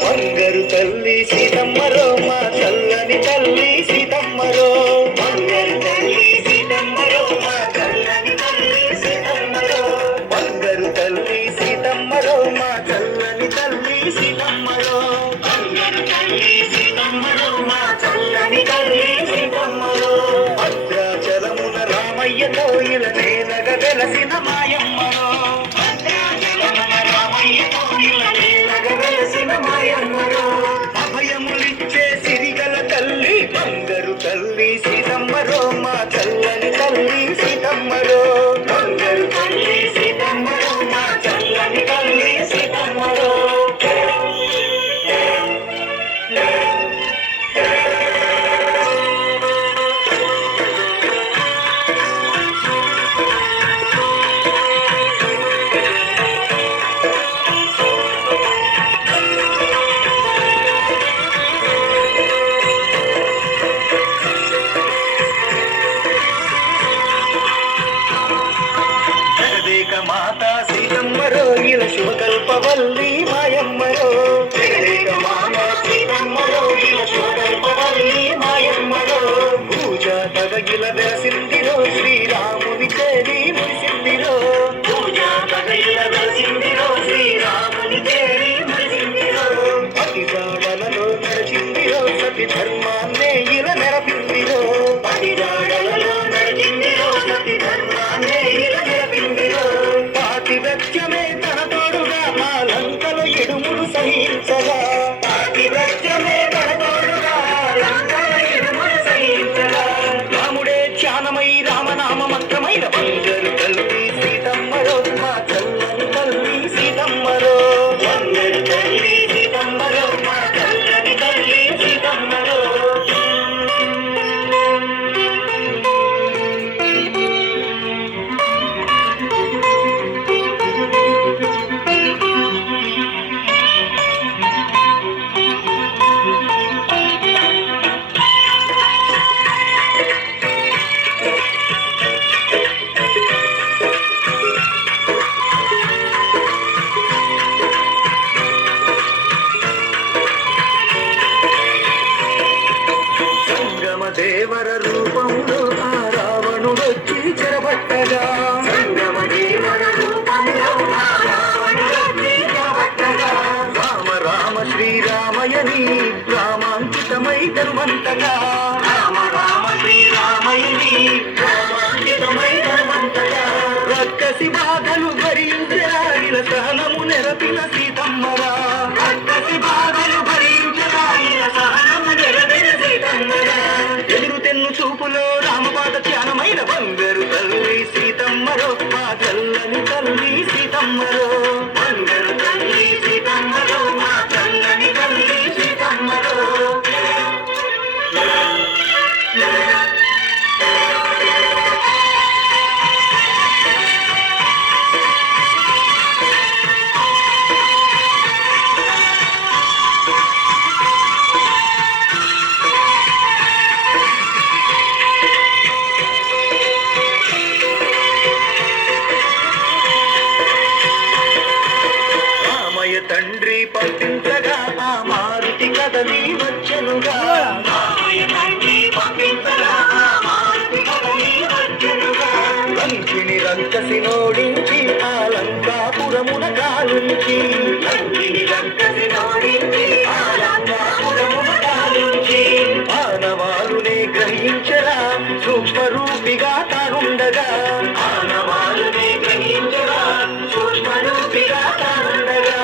బంగారు తల్లి సీతమ్మరో మా చల్లని తల్లి సీతమ్మరో బంగారు తల్లి సీతమ్మరో మా చల్లని తల్లి సీతమ్మరో బంగారు తల్లి సీతమ్మరో మా చల్లని తల్లి సీతమ్మరో బంగారు తల్లి సీతమ్మరో మా చల్లని తల్లి సీతమ్మరో భద్రాచలమున రామయ్యతో ఇలా నేలగ వెలసిన మాయమ్మరో అభయములిచ్చే సిరిగల తల్లి బంగారు తల్లి సీతమ్మరో మా చల్లని తల్లి సీతమ్మరో బంగారు తల్లి సీతమ్మరో మా చల్లని తల్లి సీతమ్మరో మాతా సీతమ్మరో ఇలా శుభకల్పవల్లి మాయమ్మరో మాతా సీతమ్మరో ఇలా శుభకల్పవల్లి మాయమ్మరో పూజ తగగిల వెలసిందిరో శ్రీరాముని చేరి మురిసిందిరో పూజ తగగిల వెలసిందిరో శ్రీరాముని చేరి మురిసిందిరో పతి జాడలలో నడిచిందిరో సతి ధర్మాన్నే ఇలా నెరపిందిరో పతి జాడలలో నడిచిందిరో సతి ధర్మాన్నే ఇలా నెరపిందిరో పాతివ్రత్యమే తన తోడుగా మా లంకలో ఎడుములు సహించగా పాతివ్రత్యమే తన తోడుగా లంకలో ఎడుములు సహించగా రాముడే ధ్యానమై రామనామ మంత్రమైన బంగారు తల్లి సీతమ్మరో మా చల్లని తల్లి సీతమ్మరో బంగారు తల్లి సీతమ్మరో మా చల్లని తల్లి సీతమ్మరో దేవర రూపంలో ఆ రావణుడొచ్చి చెరబట్టగా దేవర రూపంలో ఆ రావణుడొచ్చి చెరబట్టగా రామ రామ శ్రీరామయని రామాంకితమై ధర్మంతగా రామ రామ శ్రీరామయని రామాంకితమై ధర్మంతగా రక్కసి బాధలు భరించరా ఇలా సహనము నెరపిన సీతమ్మరా రక్కసి బాధలు భరించరా ఇలా సహనము నెరపిన సీతమ్మరా ఎదురు తెన్ను చూపులో రామపాద ధ్యానమైన బంగారు తల్లి సీతమ్మరో మా చల్లని తల్లి సీతమ్మరో బంగారు తల్లి సీతమ్మరో మా చల్లని తల్లి సీతమ్మరో తండ్రి పంపించగా ఆ మారుతి కదలి వచ్చెనుగా లంకిని రంకసి నోడించి ఆ లంకాపురమున కాలుంచి లంకిని రంకసి నోడించి ఆ లంకాపురమున కాలుంచి ఆనవాలునే గ్రహించరా సూక్ష్మ రూపిగా తానుండగా ఆనవాలునే గ్రహించరా సూక్ష్మ రూపిగా తానుండగా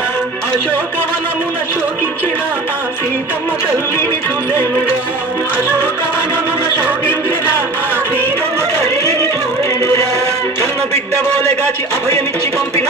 అశోకవనమున శోకించిన ఆ సీతమ్మ తల్లిని చూసేనుగా అశోకవనమున శోకించిన ఆ సీతమ్మ తల్లిని చూసేనుగా కన్న బిడ్డ బోలెగాచి అభయమిచ్చి పంపిన